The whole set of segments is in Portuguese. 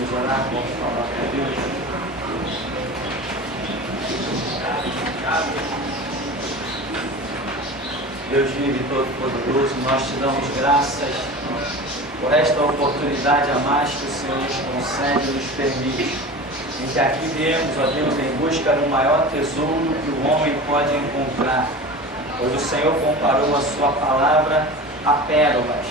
Vamos orar, vamos falar com Deus. Deus vive todo-poderoso, nós te damos graças por esta oportunidade a mais que o Senhor nos concede e nos permite. Em que aqui viemos, ó Deus, em busca do maior tesouro que o homem pode encontrar. Pois o Senhor comparou a sua palavra a pérolas.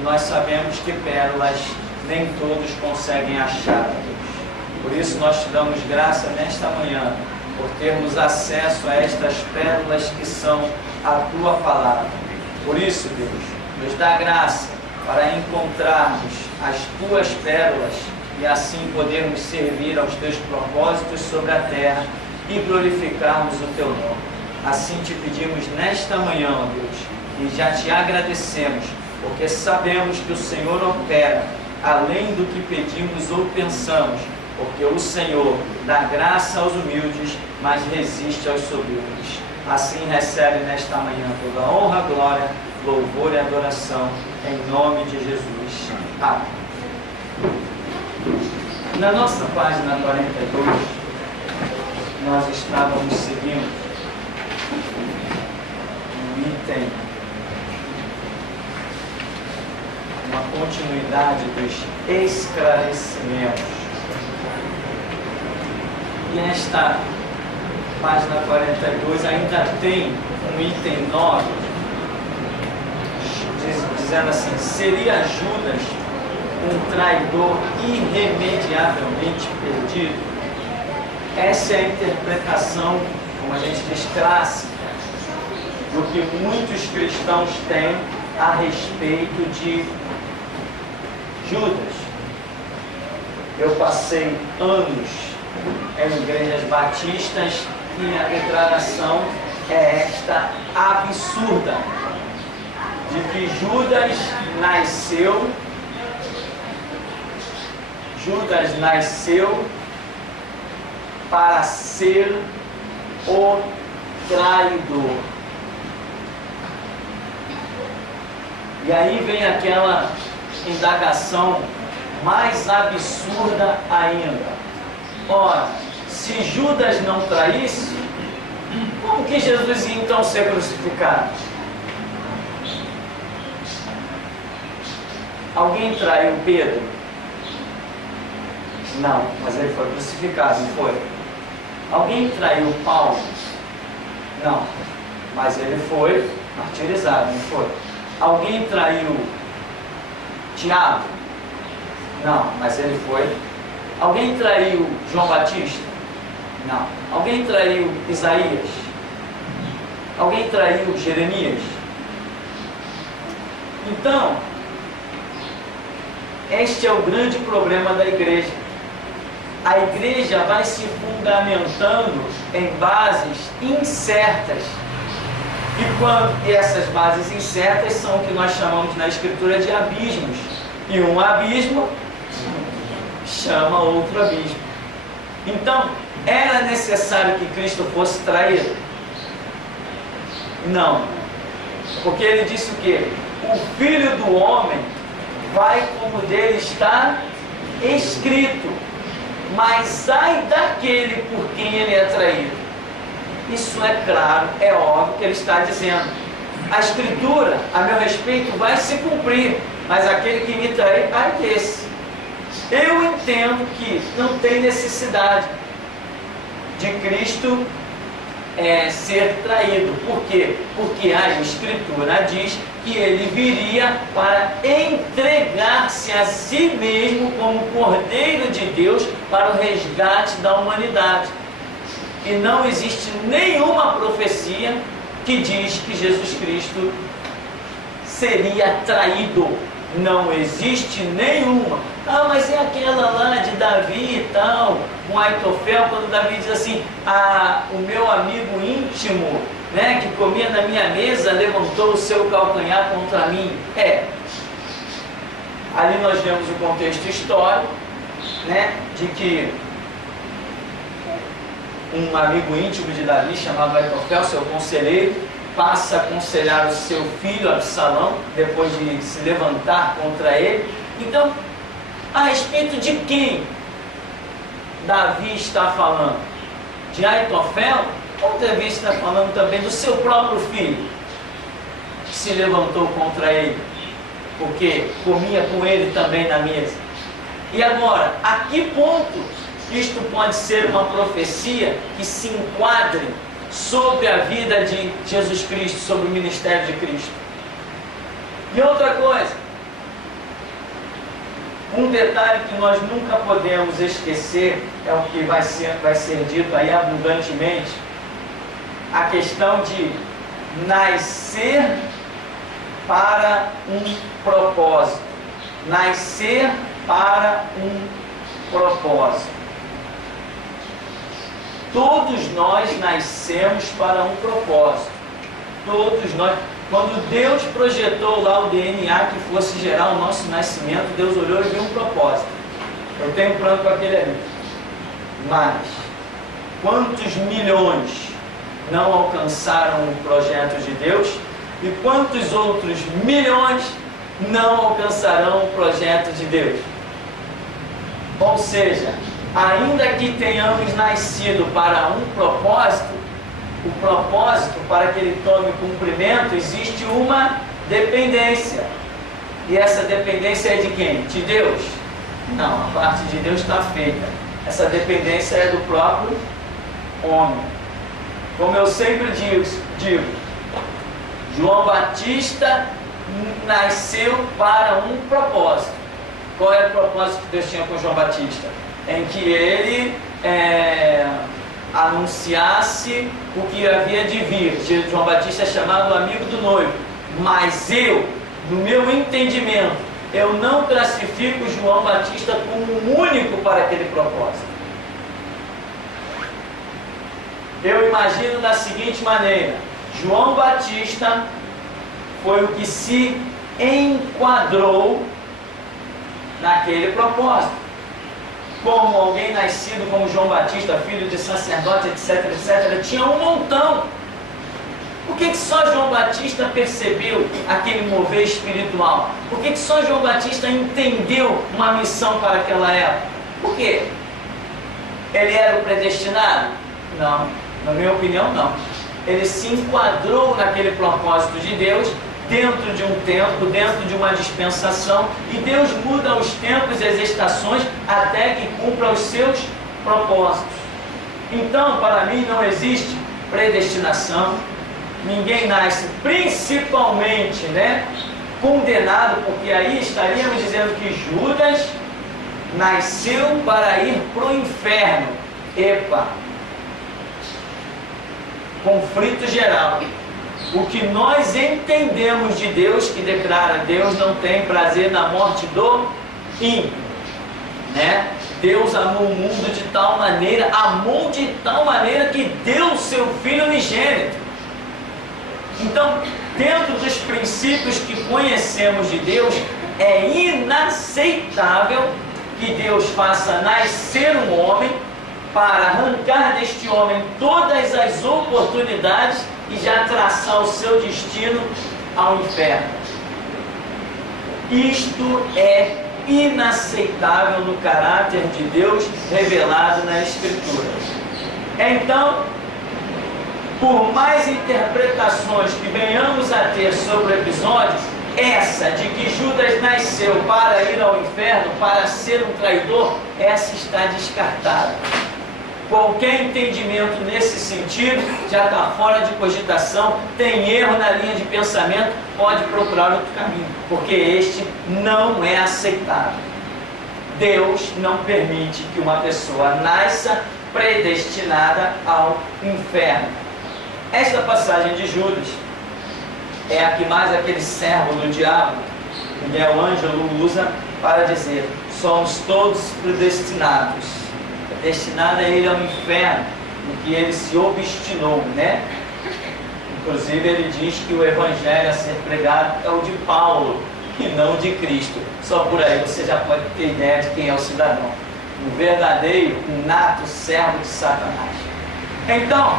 E nós sabemos que pérolas nem todos conseguem achar, Deus. Por isso nós te damos graça nesta manhã, por termos acesso a estas pérolas que são a tua palavra. Por isso, Deus, nos dá graça para encontrarmos as tuas pérolas e assim podermos servir aos teus propósitos sobre a terra e glorificarmos o teu nome. Assim te pedimos nesta manhã, ó Deus, e já te agradecemos, porque sabemos que o Senhor opera além do que pedimos ou pensamos, porque o Senhor dá graça aos humildes, mas resiste aos soberbos. Assim recebe nesta manhã toda a honra, glória, louvor e adoração, em nome de Jesus. Amém. Na nossa página 42, nós estávamos seguindo um item, uma continuidade dos esclarecimentos. E nesta página 42 ainda tem um item 9, dizendo assim: seria Judas um traidor irremediavelmente perdido? Essa é a interpretação, como a gente diz, clássica, do que muitos cristãos têm a respeito de Judas. Eu passei anos em igrejas batistas e a declaração é esta absurda, de que Judas nasceu para ser o traidor. E aí vem aquela indagação mais absurda ainda. Ora, se Judas não traísse, como que Jesus ia então ser crucificado? Alguém traiu Pedro? Não, mas ele foi crucificado, não foi? Alguém traiu Paulo? Não, mas ele foi martirizado, não foi? Alguém traiu Tiago? Não, mas ele foi. Alguém traiu João Batista? Não. Alguém traiu Isaías? Alguém traiu Jeremias? Então, este é o grande problema da igreja. A igreja vai se fundamentando em bases incertas. E essas bases incertas são o que nós chamamos na Escritura de abismos. E um abismo chama outro abismo. Então, era necessário que Cristo fosse traído? Não. Porque ele disse o quê? O Filho do Homem vai como dele está escrito, mas ai daquele por quem ele é traído. Isso é claro, é óbvio que ele está dizendo. A Escritura, a meu respeito, vai se cumprir, mas aquele que me trair, ai desse. Eu entendo que não tem necessidade de Cristo ser traído. Por quê? Porque a Escritura diz que ele viria para entregar-se a si mesmo como Cordeiro de Deus para o resgate da humanidade. E não existe nenhuma profecia que diz que Jesus Cristo seria traído. Não existe nenhuma. Ah, mas é aquela lá de Davi e tal, com Aitofel, quando Davi diz assim: o meu amigo íntimo, né, que comia na minha mesa, levantou o seu calcanhar contra mim. Ali nós vemos o contexto histórico, né, de que um amigo íntimo de Davi, chamado Aitofel, seu conselheiro, passa a aconselhar o seu filho Absalão, depois de se levantar contra ele. Então, A respeito de quem Davi está falando? De Aitofel? Ou Davi está falando também do seu próprio filho, que se levantou contra ele, porque comia com ele também na mesa? E agora, a que ponto isto pode ser uma profecia que se enquadre sobre a vida de Jesus Cristo, sobre o ministério de Cristo? E outra coisa, um detalhe que nós nunca podemos esquecer, é o que vai ser dito aí abundantemente, a questão de nascer para um propósito. Nascer para um propósito. Todos nós nascemos para um propósito. Todos nós. Quando Deus projetou lá o DNA que fosse gerar o nosso nascimento, Deus olhou e viu um propósito. Eu tenho um plano com aquele ali. Mas quantos milhões não alcançaram o projeto de Deus? E quantos outros milhões não alcançarão o projeto de Deus? Ou seja, ainda que tenhamos nascido para um propósito, o propósito, para que ele tome cumprimento, existe uma dependência. E essa dependência é de quem? De Deus? Não, a parte de Deus está feita. Essa dependência é do próprio homem. Como eu sempre digo, João Batista nasceu para um propósito. Qual era o propósito que Deus tinha com João Batista? Em que ele anunciasse o que havia de vir. João Batista é chamado amigo do noivo. Mas eu, no meu entendimento, eu não classifico João Batista como único para aquele propósito. Eu imagino da seguinte maneira: João Batista foi o que se enquadrou naquele propósito. Como alguém nascido como João Batista, filho de sacerdote, etc, etc, tinha um montão. Por que só João Batista percebeu aquele mover espiritual? Por que só João Batista entendeu uma missão para aquela época? Por quê? Ele era o predestinado? Não, na minha opinião não. Ele se enquadrou naquele propósito de Deus, dentro de um tempo, dentro de uma dispensação, e Deus muda os tempos e as estações até que cumpra os seus propósitos. Então, para mim, não existe predestinação. Ninguém nasce, principalmente, condenado, porque aí estaríamos dizendo que Judas nasceu para ir para o inferno. Epa! Conflito geral. O que nós entendemos de Deus, que declara: Deus não tem prazer na morte do ímpio, Deus amou o mundo de tal maneira, amou de tal maneira que deu o seu Filho unigênito. Então, dentro dos princípios que conhecemos de Deus, é inaceitável que Deus faça nascer um homem para arrancar deste homem todas as oportunidades e já traçar o seu destino ao inferno. Isto é inaceitável no caráter de Deus revelado na Escritura. Então, por mais interpretações que venhamos a ter sobre o episódio, essa de que Judas nasceu para ir ao inferno, para ser um traidor, essa está descartada. Qualquer entendimento nesse sentido já está fora de cogitação, tem erro na linha de pensamento, pode procurar outro caminho, porque este não é aceitável. Deus não permite que uma pessoa nasça predestinada ao inferno. Esta passagem de Judas é a que mais aquele servo do diabo, Miguel Ângelo, usa para dizer: somos todos predestinados. Destinado a ele ao inferno, em que ele se obstinou, Inclusive ele diz que o evangelho a ser pregado é o de Paulo e não o de Cristo. Só por aí você já pode ter ideia de quem é o cidadão. Um verdadeiro, um nato servo de Satanás. Então,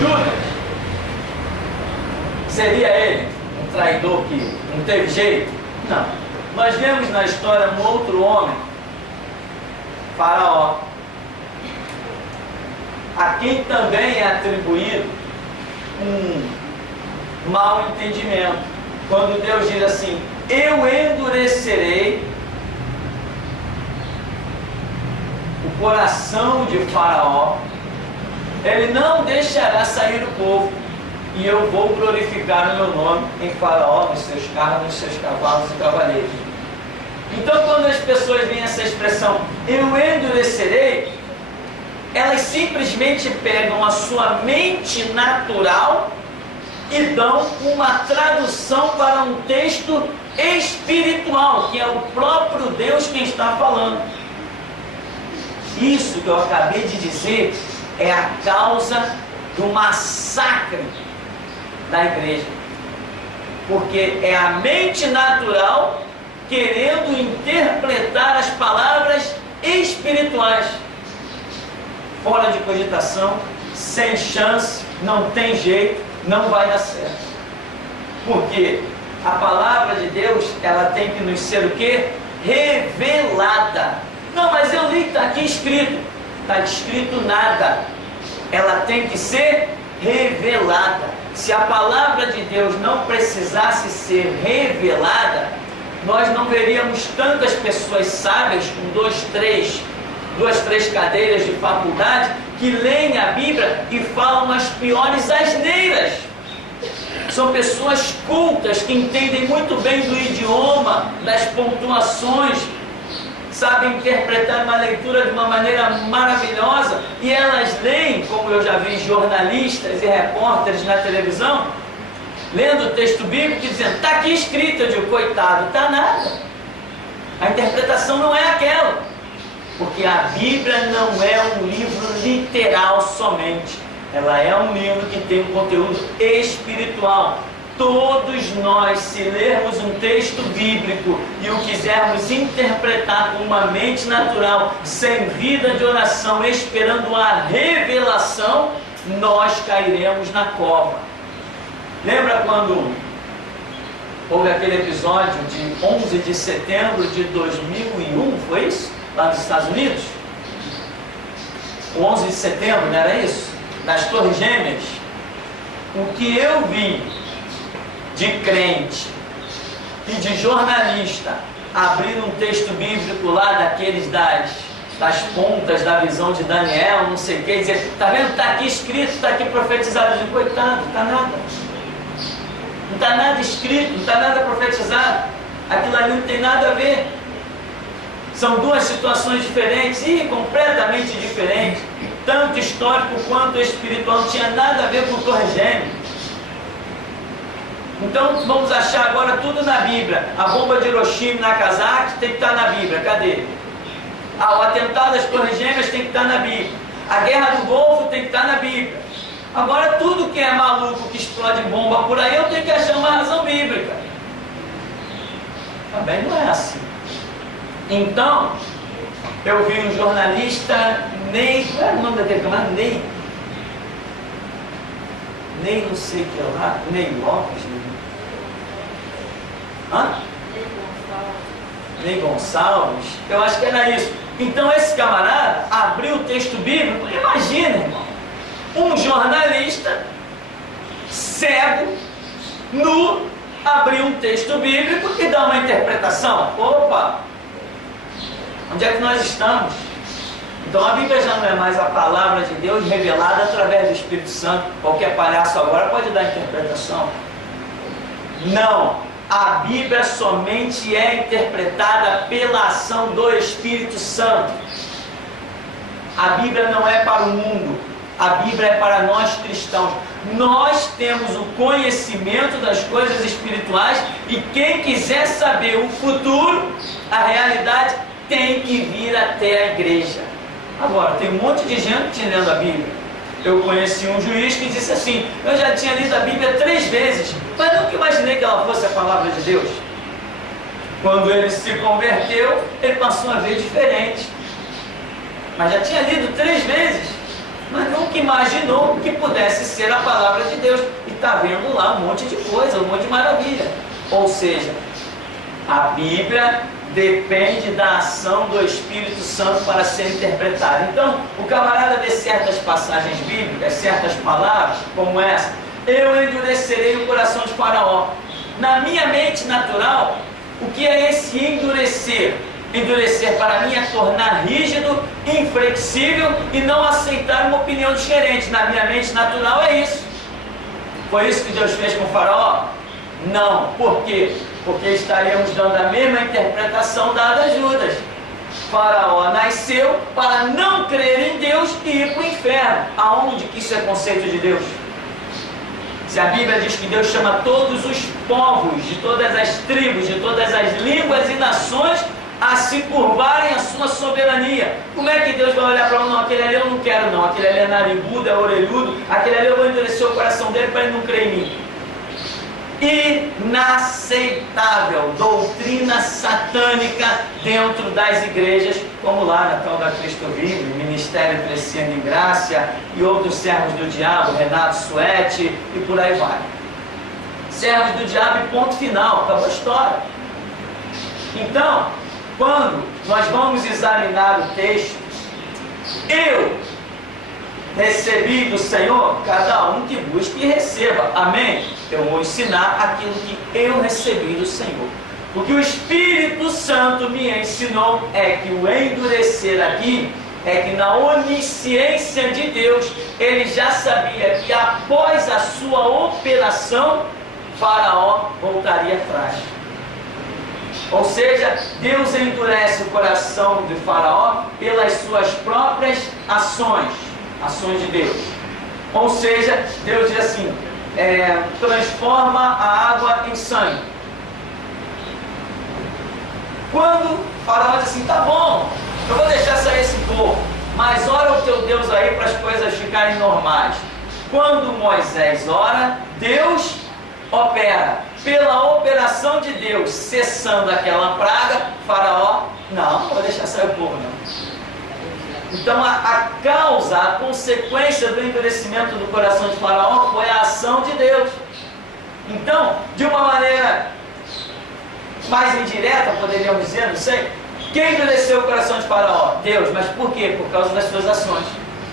Judas, seria ele um traidor que não teve jeito? Não. Nós vemos na história um outro homem Faraó, a quem também é atribuído um mau entendimento. Quando Deus diz assim: eu endurecerei o coração de Faraó, ele não deixará sair o povo, e eu vou glorificar o meu nome em Faraó, nos seus carros, nos seus cavalos e cavaleiros. Então, quando as pessoas veem essa expressão, eu endurecerei, elas simplesmente pegam a sua mente natural e dão uma tradução para um texto espiritual, que é o próprio Deus quem está falando. Isso que eu acabei de dizer é a causa do massacre da igreja, porque é a mente natural querendo interpretar as palavras espirituais, fora de cogitação, sem chance, não tem jeito, não vai dar certo. Porque a palavra de Deus, ela tem que nos ser o quê? Revelada. Não, mas eu li, está aqui escrito. Está escrito nada. Ela tem que ser revelada. Se a palavra de Deus não precisasse ser revelada, nós não veríamos tantas pessoas sábias com duas, três cadeiras de faculdade que leem a Bíblia e falam as piores asneiras. São pessoas cultas que entendem muito bem do idioma, das pontuações, sabem interpretar uma leitura de uma maneira maravilhosa, e elas leem, como eu já vi jornalistas e repórteres na televisão, lendo o texto bíblico e dizendo: está aqui escrito. Eu digo: coitado, está nada. A interpretação não é aquela, porque a Bíblia não é um livro literal somente, ela é um livro que tem um conteúdo espiritual. Todos nós, se lermos um texto bíblico e o quisermos interpretar com uma mente natural, sem vida de oração, esperando a revelação, nós cairemos na cova. Lembra quando houve aquele episódio de 11 de setembro de 2001, foi isso? Lá nos Estados Unidos? O 11 de setembro, não era isso? Das Torres Gêmeas. O que eu vi de crente e de jornalista abrir um texto bíblico lá daqueles das pontas da visão de Daniel, não sei o que, dizer: está vendo? Está aqui escrito, está aqui profetizado. Eu digo: coitado, não está nada. Não está nada escrito, não está nada profetizado. Aquilo ali não tem nada a ver. São duas situações diferentes e completamente diferentes. Tanto histórico quanto espiritual, não tinha nada a ver com o Torre Gêmeas. Então vamos achar agora tudo na Bíblia. A bomba de Hiroshima e Nagasaki tem que estar na Bíblia. Cadê? O atentado das Torres Gêmeas tem que estar na Bíblia. A guerra do Golfo tem que estar na Bíblia. Agora tudo que é maluco, que explode bomba por aí, eu tenho que achar uma razão bíblica. Também não é assim. Então, eu vi um jornalista, Ney, qual era o nome daquele camarada? Ney não sei o que lá, Ney Lopes, Ney Gonçalves, eu acho que era isso. Então esse camarada abriu o texto bíblico. Imagina, irmão, um jornalista cego, nu, abrir um texto bíblico e dar uma interpretação. Opa! Onde é que nós estamos? Então a Bíblia já não é mais a palavra de Deus revelada através do Espírito Santo. Qualquer palhaço agora pode dar interpretação. Não, a Bíblia somente é interpretada pela ação do Espírito Santo. A Bíblia não é para o mundo, a Bíblia é para nós cristãos. Nós temos o conhecimento das coisas espirituais, e quem quiser saber o futuro, a realidade, tem que vir até a igreja. Agora, tem um monte de gente lendo a Bíblia. Eu conheci um juiz que disse assim: eu já tinha lido a Bíblia 3 vezes, mas nunca imaginei que ela fosse a palavra de Deus. Quando ele se converteu, ele passou a ver diferente. Mas já tinha lido 3 vezes, mas nunca imaginou que pudesse ser a palavra de Deus. E está vendo lá um monte de coisa, um monte de maravilha. Ou seja, a Bíblia depende da ação do Espírito Santo para ser interpretado. Então, o camarada vê certas passagens bíblicas, certas palavras, como essa: eu endurecerei o coração de Faraó. Na minha mente natural, o que é esse endurecer? Endurecer para mim é tornar rígido, inflexível e não aceitar uma opinião diferente. Na minha mente natural é isso. Foi isso que Deus fez com Faraó? Não. Por quê? Porque estaríamos dando a mesma interpretação dada a Judas. Faraó nasceu para não crer em Deus e ir para o inferno. Aonde que isso é conceito de Deus? Se a Bíblia diz que Deus chama todos os povos, de todas as tribos, de todas as línguas e nações a se curvarem à sua soberania, como é que Deus vai olhar para um? Não, aquele ali eu não quero não, aquele ali é narigudo, é orelhudo, aquele ali eu vou endurecer o coração dele para ele não crer em mim. Inaceitável doutrina satânica dentro das igrejas, como lá na tal da Cristo Vive, Ministério Crescendo em Graça e outros servos do diabo, Renato Suete e por aí vai. Servos do diabo e ponto final, acabou a história. Então, quando nós vamos examinar o texto, eu recebi do Senhor, cada um que busque e receba, amém? Eu vou ensinar aquilo que eu recebi do Senhor. O que o Espírito Santo me ensinou é que o endurecer aqui é que na onisciência de Deus, ele já sabia que após a sua operação, Faraó voltaria atrás. Ou seja, Deus endurece o coração de Faraó pelas suas próprias ações de Deus. Ou seja, Deus diz assim: transforma a água em sangue. Quando Faraó diz assim: tá bom, eu vou deixar sair esse povo, mas ora o teu Deus aí para as coisas ficarem normais. Quando Moisés ora, Deus opera. Pela operação de Deus, cessando aquela praga, Faraó: não vou deixar sair o povo não. Então a causa, a consequência do endurecimento do coração de Faraó foi a ação de Deus. Então, de uma maneira mais indireta, poderíamos dizer, não sei, quem endureceu o coração de Faraó? Deus. Mas por quê? Por causa das suas ações.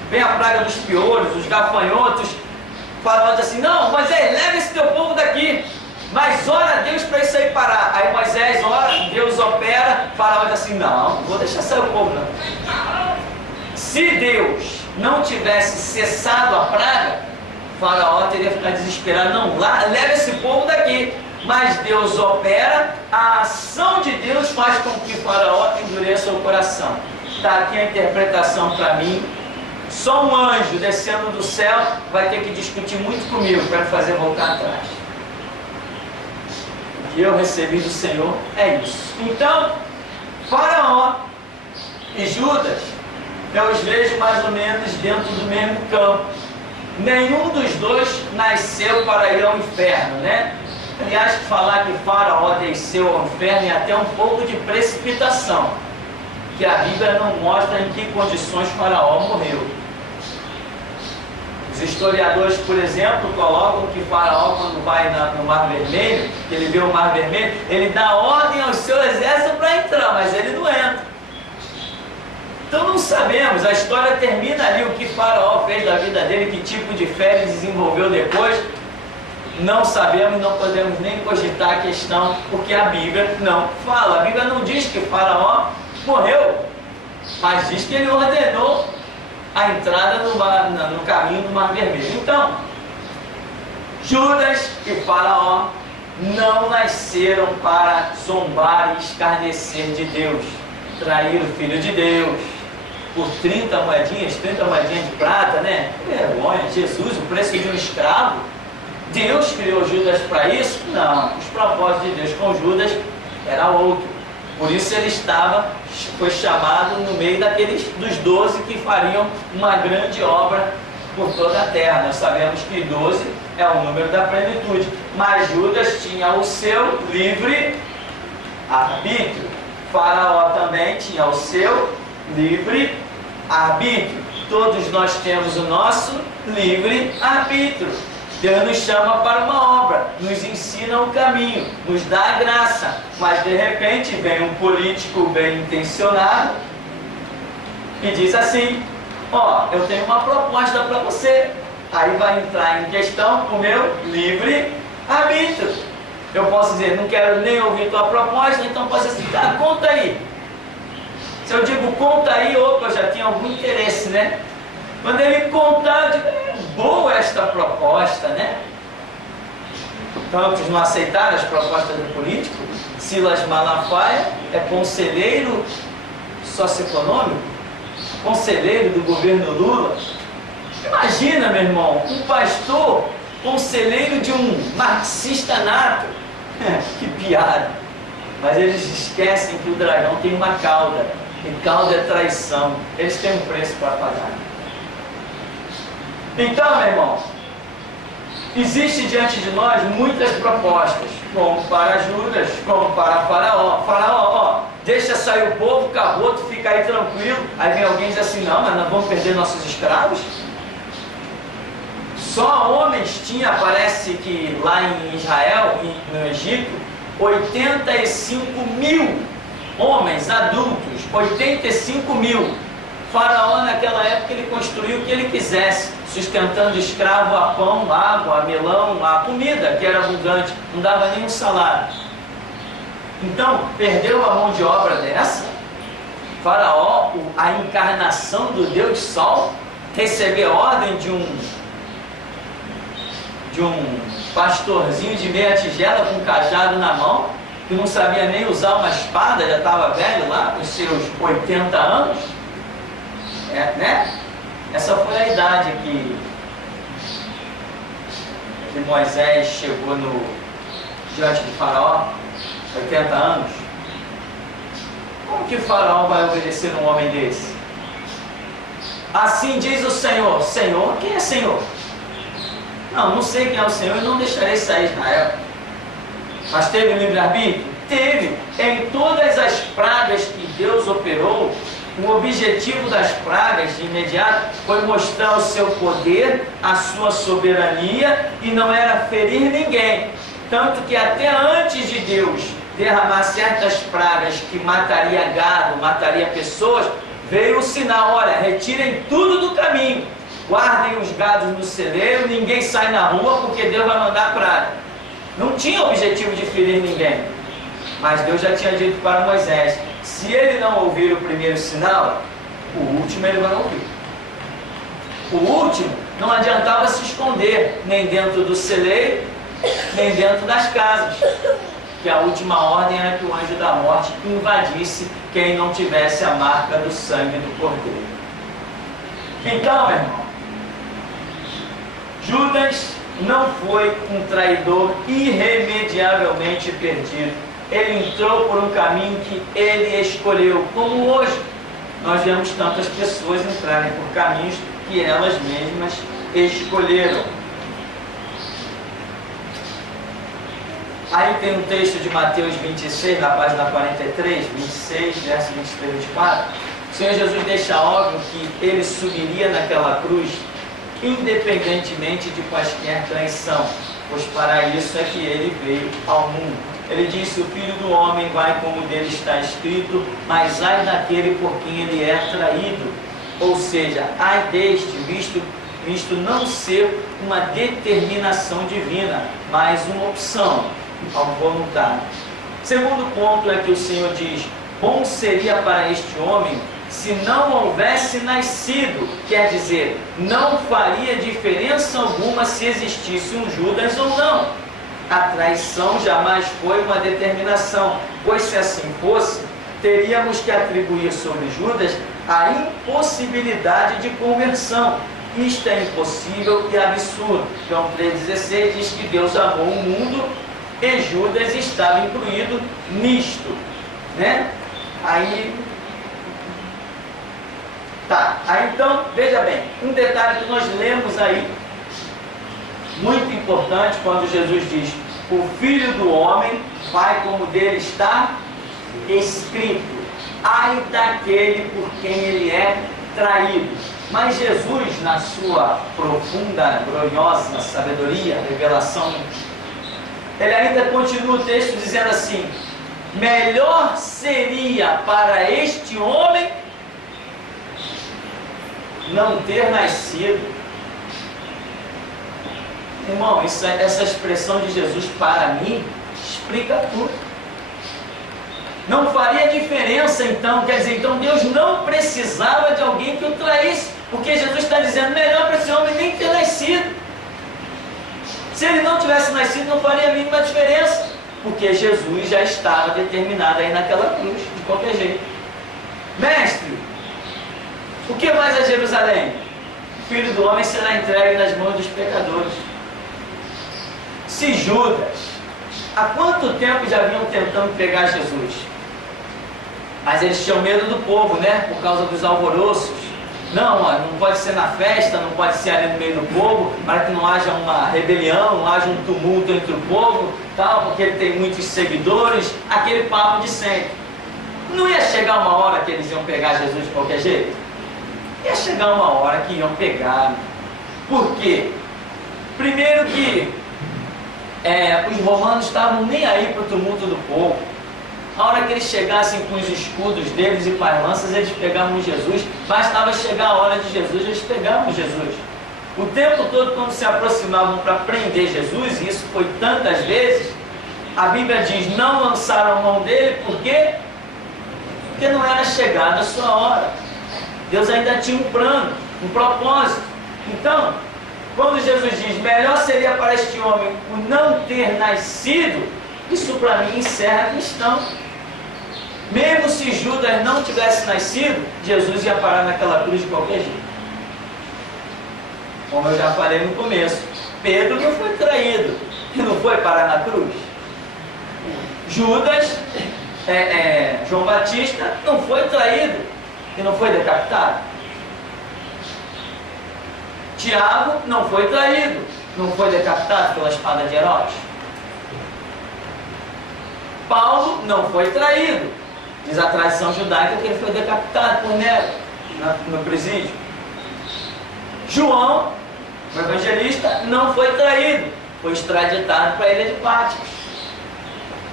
Vem a praga dos piolhos, dos gafanhotos. Faraó diz assim: não, Moisés, leva esse teu povo daqui, mas ora a Deus para isso aí parar. Aí Moisés ora, Deus opera. Faraó diz assim: não vou deixar sair o povo não. Se Deus não tivesse cessado a praga, Faraó teria ficado desesperado: não, leva esse povo daqui. Mas Deus opera, a ação de Deus faz com que Faraó endureça o coração. Está aqui a interpretação para mim. Só um anjo descendo do céu vai ter que discutir muito comigo para me fazer voltar atrás. O que eu recebi do Senhor é isso. Então, Faraó e Judas, eu os vejo mais ou menos dentro do mesmo campo. Nenhum dos dois nasceu para ir ao inferno, né? Aliás, falar que Faraó desceu ao inferno é até um pouco de precipitação, que a Bíblia não mostra em que condições Faraó morreu. Os historiadores, por exemplo, colocam que Faraó, quando vai no Mar Vermelho, que ele vê o Mar Vermelho, ele dá ordem ao seu exército para entrar, mas ele não entra. Então não sabemos, a história termina ali, o que Faraó fez da vida dele, que tipo de fé ele desenvolveu depois. Não sabemos, não podemos nem cogitar a questão, porque a Bíblia não fala. A Bíblia não diz que Faraó morreu, mas diz que ele ordenou a entrada no caminho do Mar Vermelho. Então, Judas e Faraó não nasceram para zombar e escarnecer de Deus, trair o Filho de Deus por 30 moedinhas de prata, né? Que vergonha, Jesus, o preço de um escravo. Deus criou Judas para isso? Não, os propósitos de Deus com Judas era outro. Por isso ele foi chamado no meio dos 12 que fariam uma grande obra por toda a terra. Nós sabemos que 12 é o número da plenitude, mas Judas tinha o seu livre arbítrio. Faraó também tinha o seu livre arbítrio. Todos nós temos o nosso livre arbítrio. Deus nos chama para uma obra, nos ensina o caminho, nos dá a graça, mas de repente vem um político bem intencionado e diz assim: ó, eu tenho uma proposta para você. Aí vai entrar em questão o meu livre arbítrio. Eu posso dizer, não quero nem ouvir tua proposta, então posso dizer, tá, conta aí. Se eu digo conta aí, opa, eu já tinha algum interesse, né? Quando ele contar, eu digo, boa esta proposta, né? Tantos não aceitaram as propostas do político. Silas Malafaia é conselheiro socioeconômico, conselheiro do governo Lula. Imagina, meu irmão, um pastor conselheiro de um marxista nato. Que piada. Mas eles esquecem que o dragão tem uma cauda, e cauda é traição. Eles têm um preço para pagar. Então, meu irmão, existe diante de nós muitas propostas, como para Judas, como para Faraó. Faraó, ó, deixa sair o povo, acabou, tu fica aí tranquilo. Aí vem alguém e diz assim, não, mas nós vamos perder nossos escravos. Só homens tinha, parece que lá em Israel, no Egito, 85 mil homens adultos, 85 mil. Faraó naquela época ele construiu o que ele quisesse, sustentando escravo a pão, água, a melão, a comida que era abundante, não dava nenhum salário. Então, perdeu a mão de obra dessa. Faraó, a encarnação do Deus Sol, receber ordem de um pastorzinho de meia tigela com um cajado na mão, que não sabia nem usar uma espada, já estava velho lá, com seus 80 anos. Né? Essa foi a idade que Moisés chegou diante de Faraó, 80 anos. Como que Faraó vai obedecer um homem desse? Assim diz o Senhor. Senhor? Quem é Senhor? Não sei quem é o Senhor e não deixarei sair Israel. Mas teve livre-arbítrio? Teve. Em todas as pragas que Deus operou, o objetivo das pragas de imediato foi mostrar o seu poder, a sua soberania, e não era ferir ninguém. Tanto que até antes de Deus derramar certas pragas que mataria gado, mataria pessoas, veio o sinal, olha, retirem tudo do caminho, guardem os gados no celeiro, ninguém sai na rua porque Deus vai mandar praga. Não tinha objetivo de ferir ninguém, mas Deus já tinha dito para Moisés, se ele não ouvir o primeiro sinal, o último ele vai ouvir. O último não adiantava se esconder, nem dentro do celeiro, nem dentro das casas, que a última ordem era que o anjo da morte invadisse quem não tivesse a marca do sangue do Cordeiro. Então, meu irmão, Judas não foi um traidor irremediavelmente perdido. Ele entrou por um caminho que ele escolheu, como hoje nós vemos tantas pessoas entrarem por caminhos que elas mesmas escolheram. Aí tem um texto de Mateus 26, na página 43, 26, verso 23 e 24. O Senhor Jesus deixa óbvio que ele subiria naquela cruz independentemente de quaisquer traição, pois para isso é que ele veio ao mundo. Ele disse, o Filho do Homem vai como dele está escrito, mas ai daquele por quem ele é traído. Ou seja, ai deste, visto não ser uma determinação divina, mas uma opção ao voluntário. Segundo ponto é que o Senhor diz, bom seria para este homem se não houvesse nascido, quer dizer, não faria diferença alguma se existisse um Judas ou não. A traição jamais foi uma determinação, pois se assim fosse, teríamos que atribuir sobre Judas a impossibilidade de conversão. Isto é impossível e absurdo. João 3,16 diz que Deus amou o mundo e Judas estava incluído nisto, né? Aí então, veja bem, um detalhe que nós lemos aí, muito importante, quando Jesus diz, o Filho do Homem vai como dele está escrito, ai daquele por quem ele é traído. Mas Jesus, na sua profunda, gloriosa sabedoria, revelação, ele ainda continua o texto dizendo assim: melhor seria para este homem não ter nascido. Irmão, essa expressão de Jesus para mim explica tudo. Não faria diferença então, quer dizer, então Deus não precisava de alguém que o traísse, porque Jesus está dizendo, melhor para esse homem nem ter nascido. Se ele não tivesse nascido, não faria a mínima diferença, porque Jesus já estava determinado aí naquela cruz, de qualquer jeito. Mestre, o que mais é Jerusalém? O Filho do Homem será entregue nas mãos dos pecadores. Se Judas, há quanto tempo já vinham tentando pegar Jesus? Mas eles tinham medo do povo, né? Por causa dos alvoroços. Não, ó, não pode ser na festa, não pode ser ali no meio do povo, para que não haja uma rebelião, não haja um tumulto entre o povo, tal, porque ele tem muitos seguidores, aquele papo de sempre. Não ia chegar uma hora que eles iam pegar Jesus de qualquer jeito? Ia chegar uma hora que iam pegar. Por quê? Primeiro que os romanos estavam nem aí para o tumulto do povo. A hora que eles chegassem com os escudos deles e com as lanças, eles pegavam Jesus. Bastava chegar a hora de Jesus, eles pegavam Jesus. O tempo todo, quando se aproximavam para prender Jesus, e isso foi tantas vezes, a Bíblia diz, não lançaram a mão dele, por quê? Porque não era chegada a sua hora. Deus ainda tinha um plano, um propósito. Então, quando Jesus diz, melhor seria para este homem o não ter nascido, isso para mim encerra a questão. Mesmo se Judas não tivesse nascido, Jesus ia parar naquela cruz de qualquer jeito. Como eu já falei no começo, Pedro não foi traído e não foi parar na cruz. Judas, João Batista, não foi traído e não foi decapitado. Tiago não foi traído, não foi decapitado pela espada de Herodes. Paulo não foi traído. Diz a tradição judaica que ele foi decapitado por Nero no presídio. João, o evangelista, não foi traído, foi extraditado para a ilha de Patmos.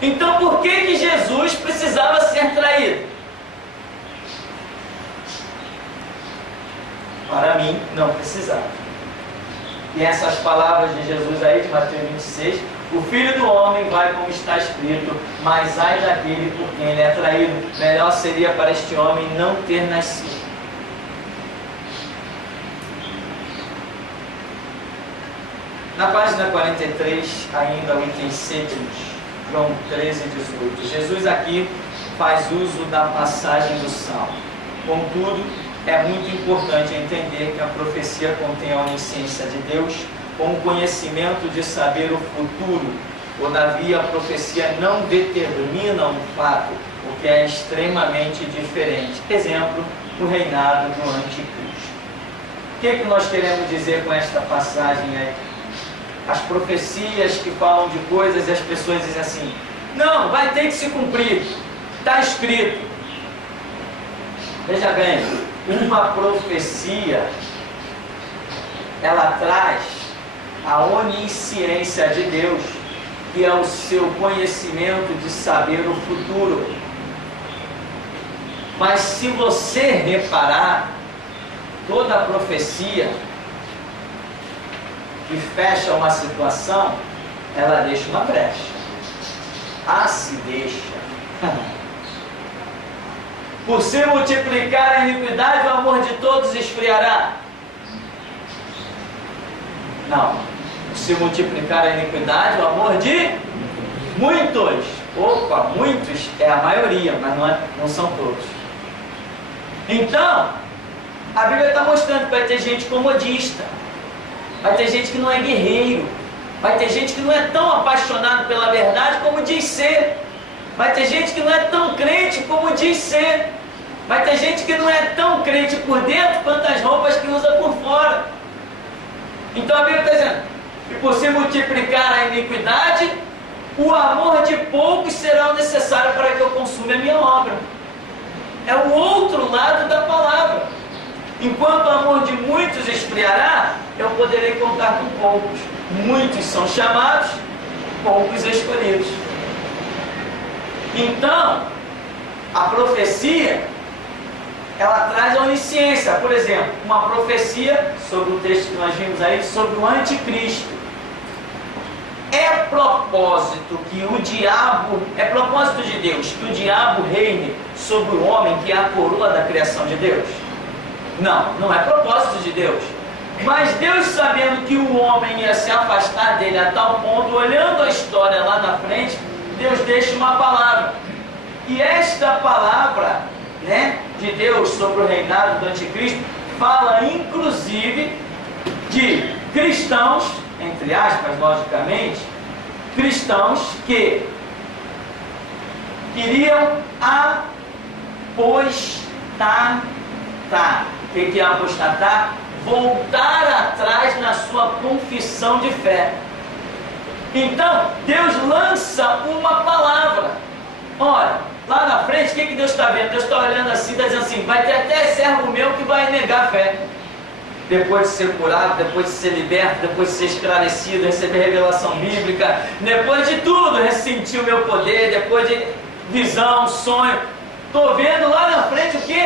Então por que Jesus precisava ser traído? Para mim, não precisava. E essas palavras de Jesus aí, de Mateus 26, o Filho do Homem vai como está escrito, mas ai daquele por quem ele é traído. Melhor seria para este homem não ter nascido. Na página 43, ainda o item C diz, João 13, 18. Jesus aqui faz uso da passagem do Salmo. Contudo, é muito importante entender que a profecia contém a onisciência de Deus com o conhecimento de saber o futuro. Todavia, a profecia não determina um fato, o que é extremamente diferente. Exemplo, o reinado do anticristo. O que nós queremos dizer com esta passagem aí? As profecias que falam de coisas e as pessoas dizem assim, não, vai ter que se cumprir, está escrito. Veja bem, uma profecia, ela traz a onisciência de Deus, que é o seu conhecimento de saber o futuro. Mas se você reparar, toda a profecia que fecha uma situação, ela deixa uma brecha. Ah, se deixa. Por se multiplicar a iniquidade, o amor de todos esfriará. Não. Por se multiplicar a iniquidade, o amor de muitos. Opa, muitos é a maioria, mas não são todos. Então, a Bíblia está mostrando que vai ter gente comodista. Vai ter gente que não é guerreiro. Vai ter gente que não é tão apaixonado pela verdade como diz ser. Vai ter gente que não é tão crente como diz ser. Vai ter gente que não é tão crente por dentro quanto as roupas que usa por fora. Então a Bíblia está dizendo, que por se multiplicar a iniquidade, o amor de poucos será o necessário para que eu consuma a minha obra. É o outro lado da palavra. Enquanto o amor de muitos esfriará, eu poderei contar com poucos. Muitos são chamados, poucos escolhidos. Então, a profecia, ela traz a onisciência. Por exemplo, uma profecia sobre o texto que nós vimos aí, sobre o anticristo. É propósito que o diabo, é propósito de Deus que o diabo reine sobre o homem, que é a coroa da criação de Deus? Não, não é propósito de Deus. Mas Deus, sabendo que o homem ia se afastar dele a tal ponto, olhando a história lá na frente, Deus deixa uma palavra. E esta palavra, de Deus sobre o reinado do anticristo, fala inclusive de cristãos, entre aspas, logicamente, cristãos que iriam apostatar. O que é apostatar? Voltar atrás na sua confissão de fé. Então, Deus lança uma palavra. Olha, lá na frente, o que Deus está vendo? Deus está olhando assim, está dizendo assim: vai ter até servo meu que vai negar a fé. Depois de ser curado, depois de ser liberto, depois de ser esclarecido, receber revelação bíblica, depois de tudo, ressentir o meu poder, depois de visão, sonho, estou vendo lá na frente o que?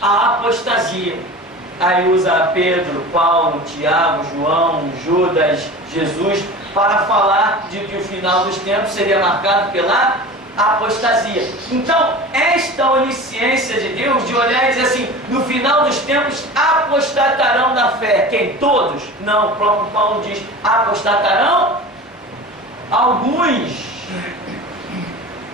A apostasia. Aí usa Pedro, Paulo, Tiago, João, Judas, Jesus, para falar de que o final dos tempos seria marcado pela apostasia. Então, esta onisciência de Deus, de olhar e dizer assim: no final dos tempos apostatarão da fé. Quem? Todos? Não, o próprio Paulo diz: apostatarão alguns.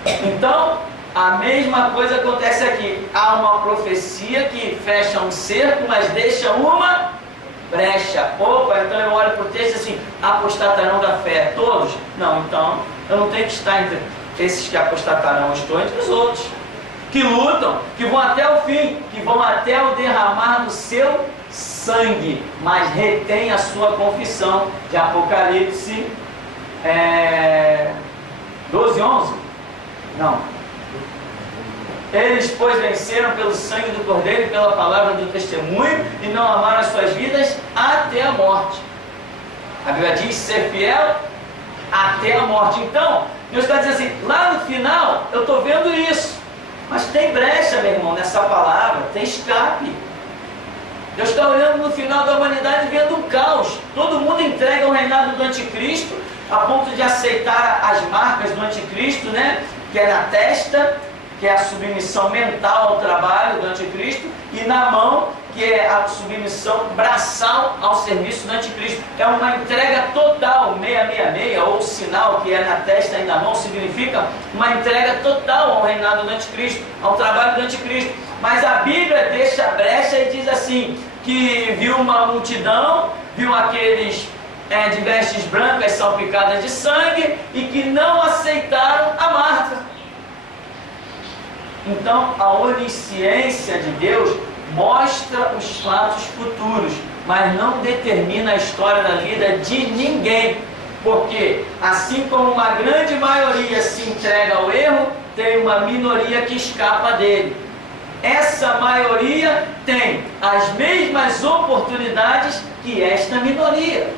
Então, a mesma coisa acontece aqui. Há uma profecia que fecha um cerco, mas deixa uma brecha. Opa, então eu olho para o texto assim: apostatarão da fé. Todos? Não, então eu não tenho que estar entre esses que apostatarão, estou entre os outros, que lutam, que vão até o fim, que vão até o derramar do seu sangue, mas retém a sua confissão, de Apocalipse 12:11. Não. Eles, pois, venceram pelo sangue do Cordeiro e pela palavra do testemunho, e não amaram as suas vidas até a morte. A Bíblia diz ser fiel até a morte. Então, Deus está dizendo assim: lá no final, eu estou vendo isso, mas tem brecha, meu irmão, nessa palavra, tem escape. Deus está olhando no final da humanidade, vendo um caos. Todo mundo entrega o reinado do anticristo, a ponto de aceitar as marcas do anticristo, que é na testa, que é a submissão mental ao trabalho do anticristo, e na mão, que é a submissão braçal ao serviço do anticristo. É uma entrega total. 666, ou sinal, que é na testa e na mão, significa uma entrega total ao reinado do anticristo, ao trabalho do anticristo. Mas a Bíblia deixa a brecha e diz assim, que viu uma multidão, viu aqueles de vestes brancas salpicadas de sangue, e que não aceitaram a marca. Então, a onisciência de Deus mostra os fatos futuros, mas não determina a história da vida de ninguém. Porque, assim como uma grande maioria se entrega ao erro, tem uma minoria que escapa dele. Essa maioria tem as mesmas oportunidades que esta minoria.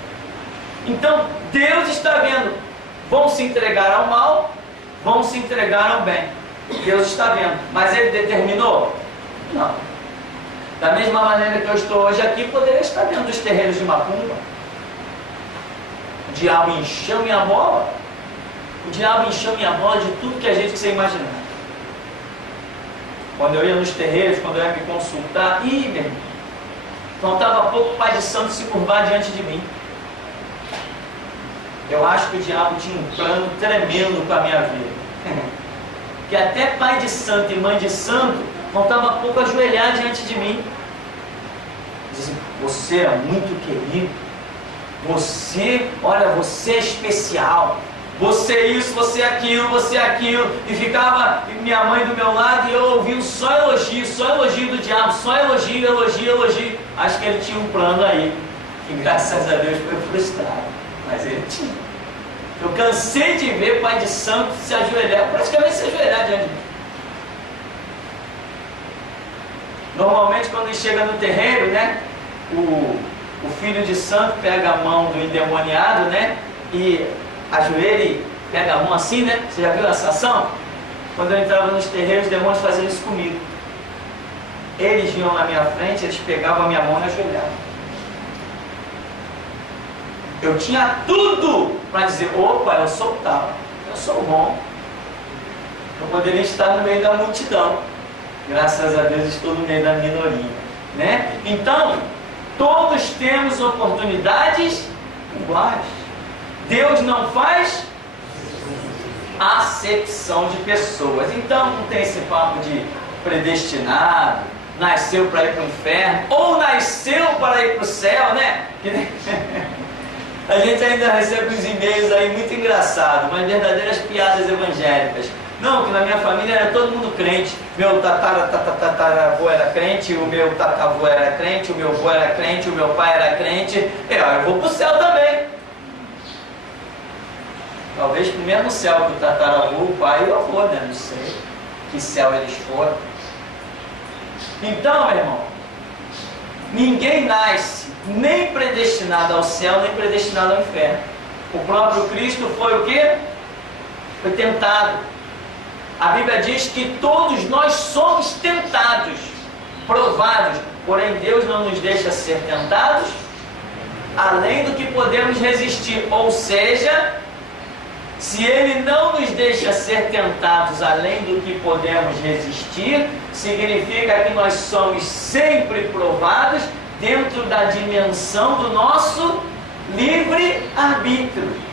Então, Deus está vendo: vão se entregar ao mal, vão se entregar ao bem. Deus está vendo, mas Ele determinou? Não. Da mesma maneira que eu estou hoje aqui, poderia estar dentro dos terreiros de Macumba. O diabo encheu minha bola. O diabo encheu minha bola de tudo que a gente quiser imaginar. Quando eu ia nos terreiros, quando eu ia me consultar, meu irmão, faltava pouco o pai de santo se curvar diante de mim. Eu acho que o diabo tinha um plano tremendo com a minha vida. Que até pai de santo e mãe de santo faltava pouco ajoelhar diante de mim. Dizem: você é muito querido, você, olha, você é especial, você é isso, você é aquilo, e ficava minha mãe do meu lado e eu ouvindo só elogio do diabo, só elogio. Acho que ele tinha um plano aí, que graças a Deus foi frustrado, mas ele tinha. Eu cansei de ver pai de santo se ajoelhar, praticamente se ajoelhar diante de mim. Normalmente quando chega no terreiro, né, o filho de santo pega a mão do endemoniado, né, e ajoelha e pega a mão assim, né? Você já viu essa ação? Quando eu entrava nos terreiros, os demônios faziam isso comigo. Eles vinham na minha frente, eles pegavam a minha mão e ajoelhavam. Eu tinha tudo para dizer, opa, eu sou tal, eu sou bom. Eu poderia estar no meio da multidão. Graças a Deus estou no meio da minoria, né? Então, todos temos oportunidades iguais. Deus não faz acepção de pessoas. Então não tem esse papo de predestinado, nasceu para ir para o inferno, ou nasceu para ir para o céu, né? A gente ainda recebe uns e-mails aí muito engraçados, mas verdadeiras piadas evangélicas. Não, que na minha família era todo mundo crente. Meu tataravô era crente, o meu tataravô era crente, o meu avô era crente, o meu pai era crente. Eu vou para o céu também. Talvez para o mesmo céu que o tataravô, o pai e o avô, né? Não sei que céu eles foram. Então, meu irmão, ninguém nasce nem predestinado ao céu, nem predestinado ao inferno. O próprio Cristo foi o quê? Foi tentado. A Bíblia diz que todos nós somos tentados, provados, porém Deus não nos deixa ser tentados além do que podemos resistir. Ou seja, se Ele não nos deixa ser tentados além do que podemos resistir, significa que nós somos sempre provados dentro da dimensão do nosso livre-arbítrio.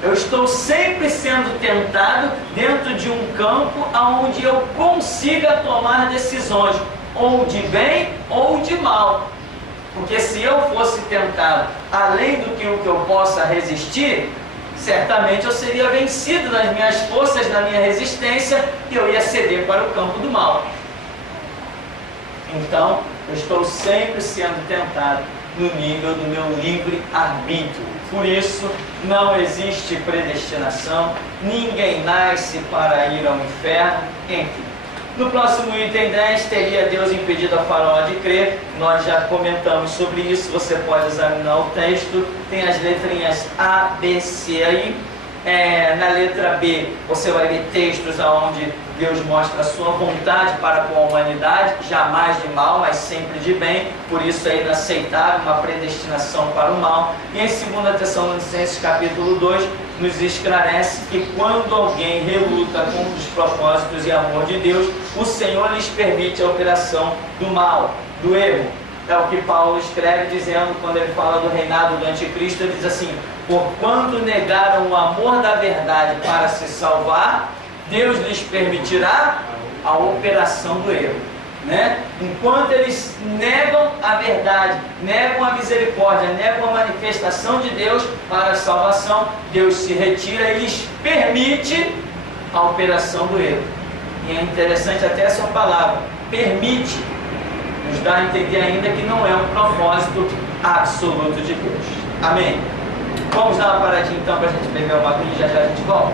Eu estou sempre sendo tentado dentro de um campo onde eu consiga tomar decisões, ou de bem ou de mal. Porque se eu fosse tentado além do que o que eu possa resistir, certamente eu seria vencido nas minhas forças, na minha resistência, e eu ia ceder para o campo do mal. Então, eu estou sempre sendo tentado no nível do meu livre-arbítrio. Por isso, não existe predestinação, ninguém nasce para ir ao inferno, enfim. No próximo item 10, teria Deus impedido a Faraó de crer? Nós já comentamos sobre isso, você pode examinar o texto, tem as letrinhas A, B, C aí. Na letra B, você vai ver textos onde Deus mostra a sua vontade para com a humanidade, jamais de mal, mas sempre de bem, por isso é inaceitável uma predestinação para o mal. E em 2 Tessalonicenses capítulo 2, nos esclarece que quando alguém reluta contra os propósitos e amor de Deus, o Senhor lhes permite a operação do mal, do erro. É o que Paulo escreve dizendo, quando ele fala do reinado do anticristo, ele diz assim: porquanto negaram o amor da verdade para se salvar, Deus lhes permitirá a operação do erro, né? Enquanto eles negam a verdade, negam a misericórdia, negam a manifestação de Deus para a salvação, Deus se retira e lhes permite a operação do erro. E é interessante até essa palavra, permite, nos dá a entender ainda que não é um propósito absoluto de Deus. Amém? Vamos dar uma paradinha então para a gente beber uma aguinha e já já a gente volta.